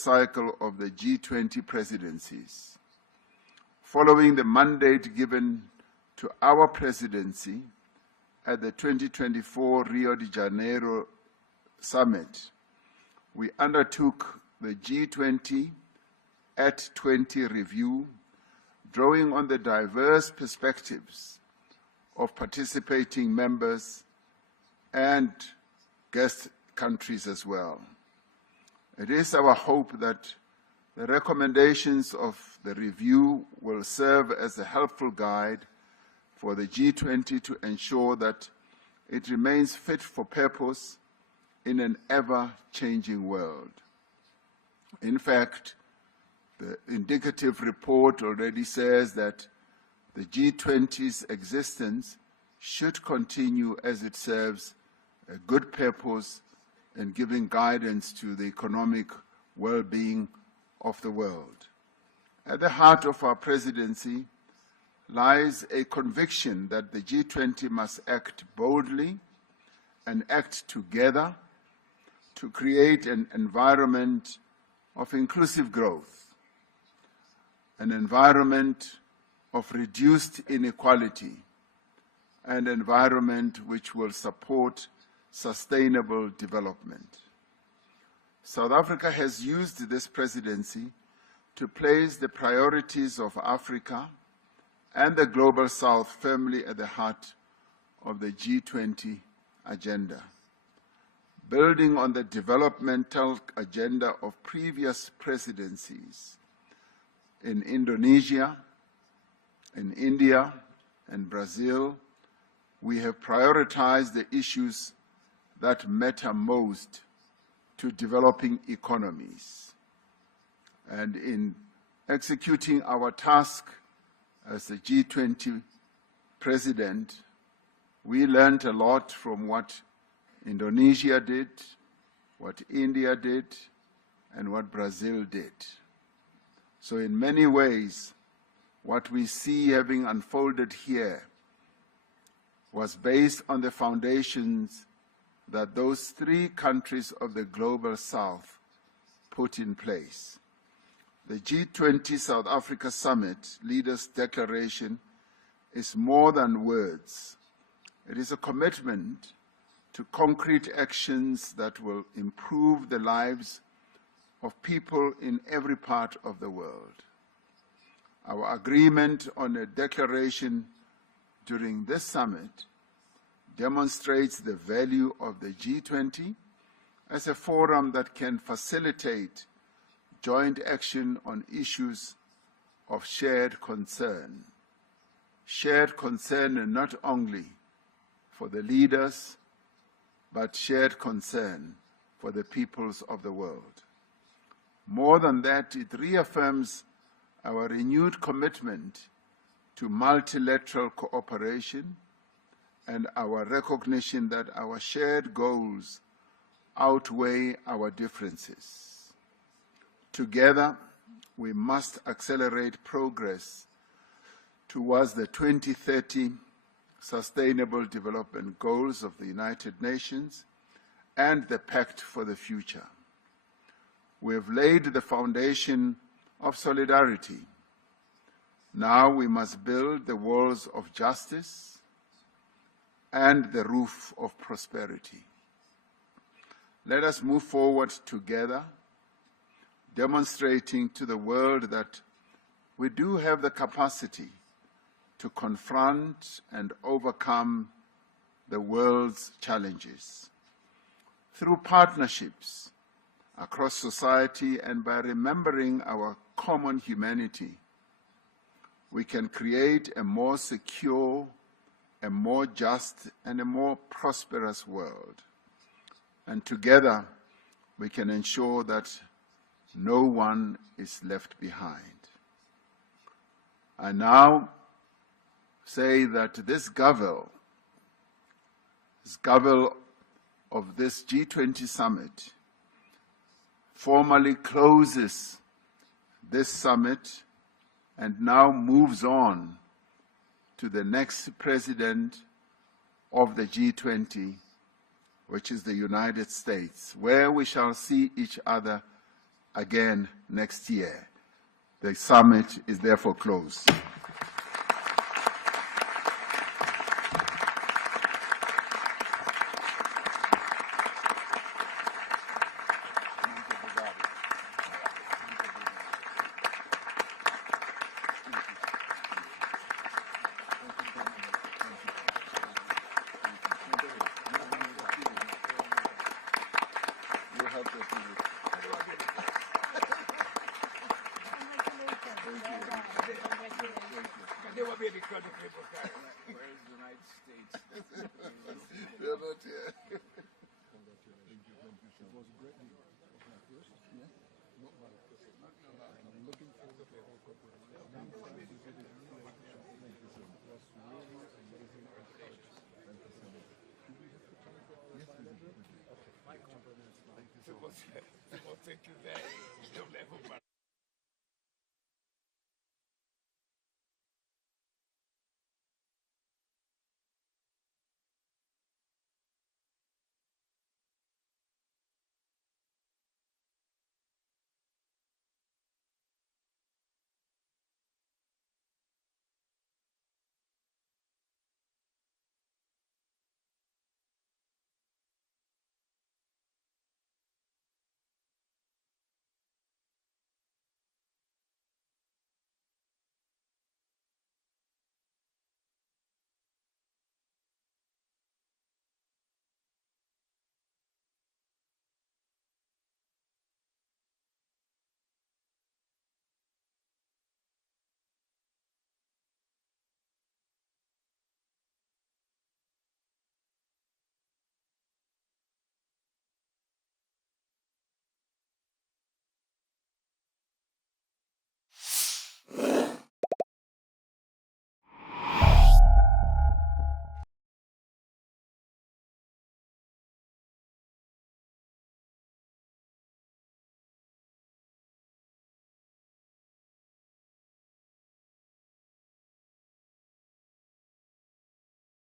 first cycle of the G20 presidencies. Following the mandate given to our presidency at the 2024 Rio de Janeiro summit, we undertook the G20 at 20 review, drawing on the diverse perspectives of participating members and guest countries as well. It is our hope that the recommendations of the review will serve as a helpful guide for the G20 to ensure that it remains fit for purpose in an ever-changing world. In fact, the indicative report already says that the G20's existence should continue as it serves a good purpose in giving guidance to the economic well-being of the world. At the heart of our presidency lies a conviction that the G20 must act boldly and act together to create an environment of inclusive growth, an environment of reduced inequality, an environment which will support sustainable development. South Africa has used this presidency to place the priorities of Africa and the Global South firmly at the heart of the G20 agenda. Building on the developmental agenda of previous presidencies in Indonesia, in India, and Brazil, we have prioritized the issues that matter most to developing economies. And in executing our task as the G20 president, we learned a lot from what Indonesia did, what India did, and what Brazil did. So in many ways, what we see having unfolded here was based on the foundations that those three countries of the Global South put in place. The G20 South Africa Summit Leaders' Declaration is more than words. It is a commitment to concrete actions that will improve the lives of people in every part of the world. Our agreement on a declaration during this summit demonstrates the value of the G20 as a forum that can facilitate joint action on issues of shared concern. Shared concern not only for the leaders, but shared concern for the peoples of the world. More than that, it reaffirms our renewed commitment to multilateral cooperation and our recognition that our shared goals outweigh our differences. Together, we must accelerate progress towards the 2030 Sustainable Development Goals of the United Nations and the Pact for the Future. We have laid the foundation of solidarity. Now we must build the walls of justice and the roof of prosperity. Let us move forward together, demonstrating to the world that we do have the capacity to confront and overcome the world's challenges. Through partnerships across society and by remembering our common humanity, we can create a more secure, a more just, and a more prosperous world. And together, we can ensure that no one is left behind. I now say that this gavel of this G20 summit formally closes this summit and now moves on to the next president of the G20, which is the United States, where we shall see each other again next year. The summit is therefore closed. Thank you very much.